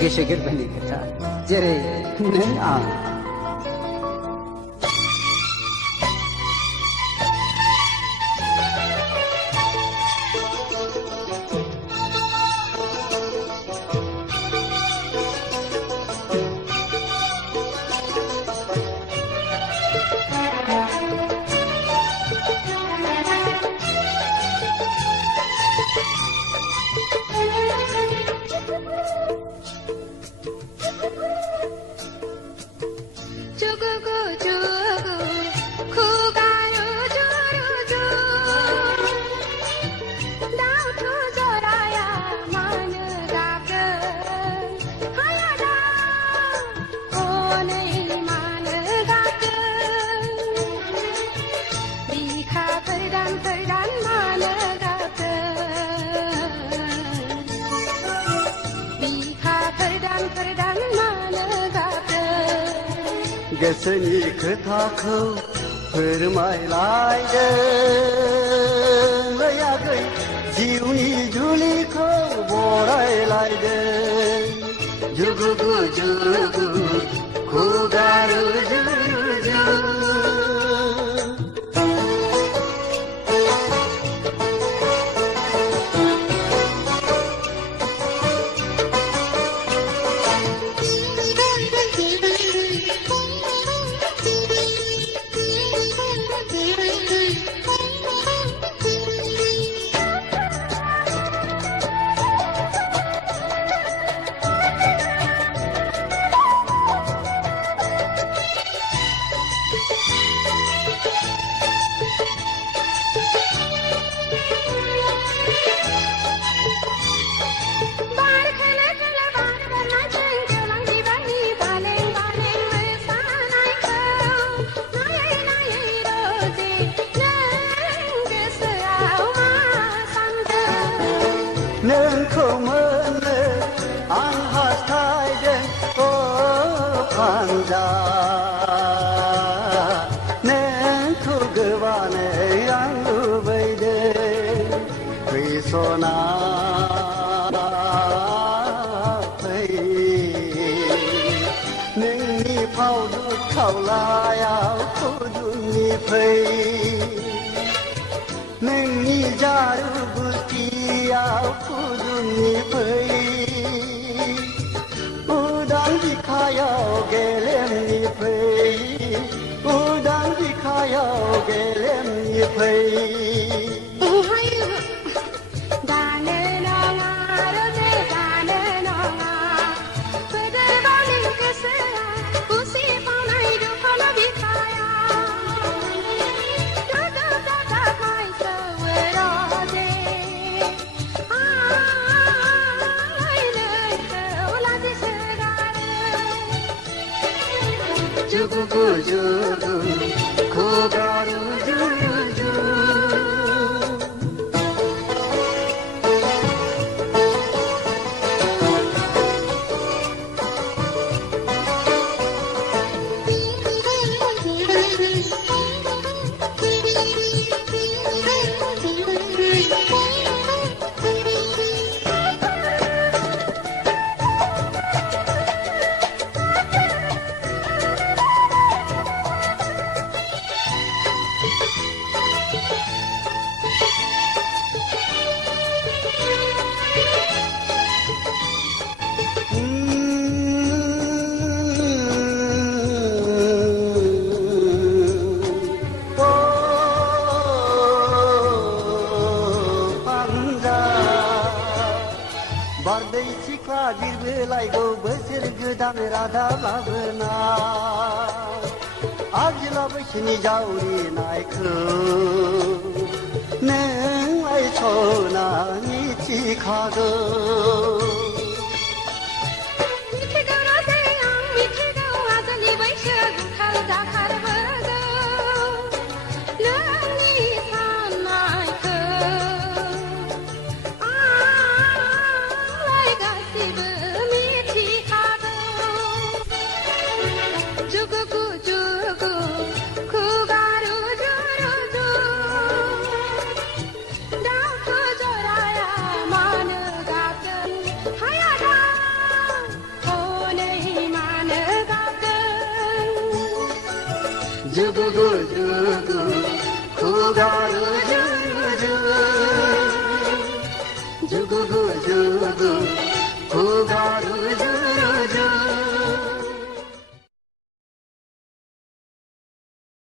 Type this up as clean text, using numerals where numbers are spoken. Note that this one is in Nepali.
गेसेगेर बनी खोथा जेरै नों आं गोसोनि खोथाखौ फोरमायलायदों आगै जिउनि जुलिखौ बरायलायदों जुगु जुगु खुगा रुजु रुजु नोंखौ मोननो आं हास्थायदों अ फानजा नोंखौ गोबानो आं लुबैदों फै सना फै नोंनि फावदुर खावलायाव खुदुंनि फै नोंनि जारु गुस्थियाव खुदुंनि फै उदां बिखायाव गेलेमनि फै उदां बिखायाव गेलेमनि फै जुगु जुगु खुगा रुजु रुजु बारदै सिख्ला बिरबोलायगौ बोसोर गोदान रादा लाबोना आजोला बैसोनि जावरिनायखौ नोंलाय सना मिथिखागौ Hi जुगु जुगु खुगारो जुगु जुगु जुगु खुगारो